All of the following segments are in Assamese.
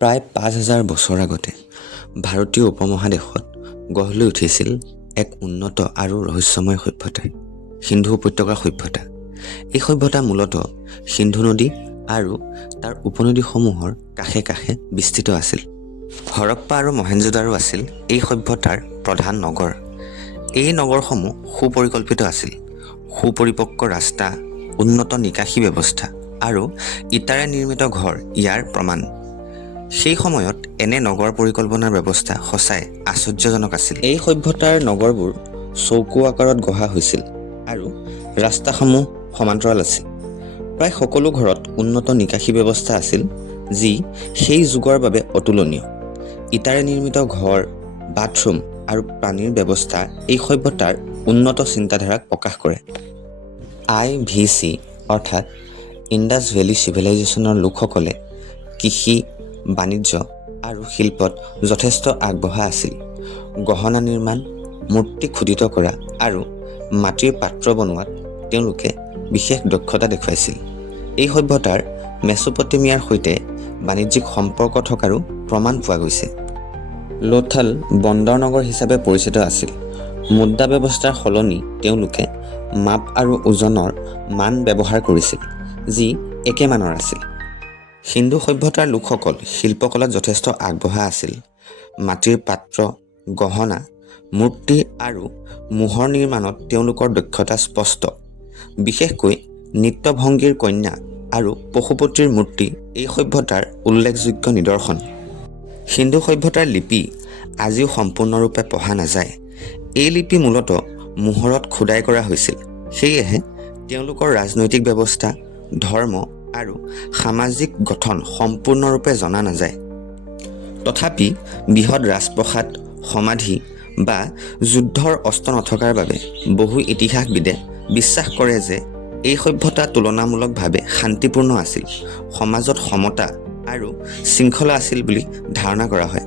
প্ৰায় ৫,০০০ বছৰ আগতে ভাৰতীয় উপমহাদেশত গঢ় লৈ উঠিছিল এক উন্নত আৰু ৰহস্যময় সভ্যতা, সিন্ধু উপত্যকাৰ সভ্যতা। এই সভ্যতা মূলতঃ সিন্ধু নদী আৰু তাৰ উপনদীসমূহৰ কাষে কাষে বিস্তৃত আছিল। হৰপ্পা আৰু মহেঞ্জোদাৰো আছিল এই সভ্যতাৰ প্ৰধান নগৰ। এই নগৰসমূহ সুপৰিকল্পিত আছিল। সুপৰিপক্ক ৰাস্তা, উন্নত নিকাশী ব্যৱস্থা আৰু ইটাৰে নিৰ্মিত ঘৰ ইয়াৰ প্ৰমাণ। সেই সময়ত এনে নগৰ পৰিকল্পনাৰ ব্যৱস্থা সঁচাই আশ্চৰ্যজনক আছিল। এই সভ্যতাৰ নগৰবোৰ চৌকো আকাৰত গঢ়া হৈছিল আৰু ৰাস্তাসমূহ সমান্তৰাল আছিল। প্ৰায় সকলো ঘৰত উন্নত নিকাশী ব্যৱস্থা আছিল, যি সেই যুগৰ বাবে অতুলনীয়। ইটাৰে নিৰ্মিত ঘৰ, বাথৰুম আৰু পানীৰ ব্যৱস্থা এই সভ্যতাৰ উন্নত চিন্তাধাৰাক প্ৰকাশ কৰে। IVC অৰ্থাৎ ইণ্ডাছ ভেলী চিভিলাইজেশ্যনৰ লোকসকলে কৃষি, বাণিজ্য আৰু শিল্পত যথেষ্ট আগবঢ়া আছিল। গহনা নিৰ্মাণ, মূৰ্তি খোদিত কৰা আৰু মাটিৰ পাত্ৰ বনোৱাত তেওঁলোকে বিশেষ দক্ষতা দেখুৱাইছিল। এই সভ্যতাৰ মেছোপটেমিয়াৰ সৈতে বাণিজ্যিক সম্পৰ্ক থকাৰো প্ৰমাণ পোৱা গৈছে। লোথাল বন্দৰ নগৰ হিচাপে পৰিচিত আছিল। মুদ্ৰা ব্যৱস্থাৰ সলনি তেওঁলোকে মাপ আৰু ওজনৰ মান ব্যৱহাৰ কৰিছিল, যি একেমানৰ আছিল। সিন্ধু সভ্যতাৰ লোকসকল শিল্পকলাত যথেষ্ট আগবঢ়া আছিল। মাটিৰ পাত্ৰ, গহনা, মূৰ্তি আৰু মোহৰ নিৰ্মাণত তেওঁলোকৰ দক্ষতা স্পষ্ট। বিশেষকৈ নৃত্যভংগীৰ কন্যা আৰু পশুপতিৰ মূৰ্তি এই সভ্যতাৰ উল্লেখযোগ্য নিদৰ্শন। সিন্ধু সভ্যতাৰ লিপি আজিও সম্পূৰ্ণৰূপে পঢ়া নাযায়। এই লিপি মূলতঃ মোহৰত খোদাই কৰা হৈছিল। সেয়েহে তেওঁলোকৰ ৰাজনৈতিক ব্যৱস্থা, ধৰ্ম আৰু সামাজিক গঠন সম্পূৰ্ণৰূপে জনা নাযায়। তথাপি বৃহৎ ৰাজপ্ৰসাদ, সমাধি বা যুদ্ধৰ অস্ত্ৰ নথকাৰ বাবে বহু ইতিহাসবিদে বিশ্বাস কৰে যে এই সভ্যতা তুলনামূলকভাৱে শান্তিপূৰ্ণ আছিল। সমাজত সমতা আৰু শৃংখলা আছিল বুলি ধাৰণা কৰা হয়।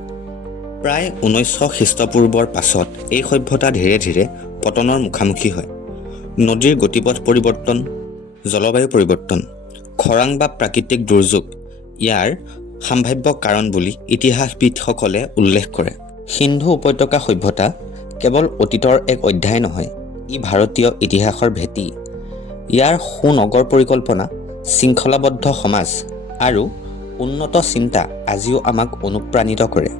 প্ৰায় ১৯০০ খ্ৰীষ্টপূৰ্বৰ পাছত এই সভ্যতা ধীৰে ধীৰে পতনৰ মুখামুখি হয়। নদীৰ গতিপথ পৰিৱৰ্তন, জলবায়ু পৰিৱৰ্তন, খৰাং বা প্ৰাকৃতিক দুৰ্যোগ ইয়াৰ সম্ভাৱ্য কাৰণ বুলি ইতিহাসবিদসকলে উল্লেখ কৰে। সিন্ধু উপত্যকা সভ্যতা কেৱল অতীতৰ এক অধ্যায় নহয়, ই ভাৰতীয় ইতিহাসৰ ভেটি। ইয়াৰ সুনগৰ পৰিকল্পনা, শৃংখলাবদ্ধ সমাজ আৰু উন্নত চিন্তা আজিও আমাক অনুপ্ৰাণিত কৰে।